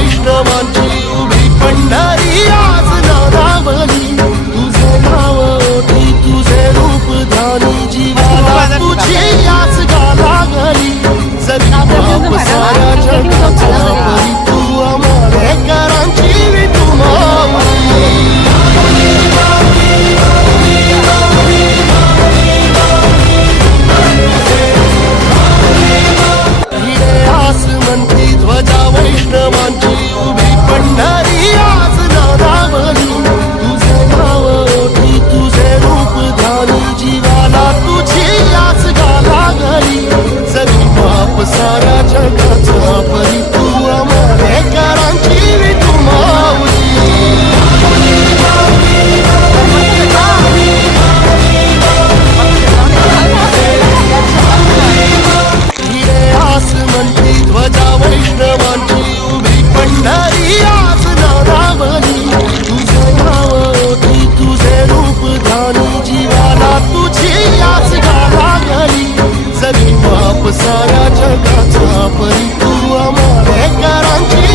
Krishna Manji para बाप साऱ्या जगाचा परी तू आम्हाला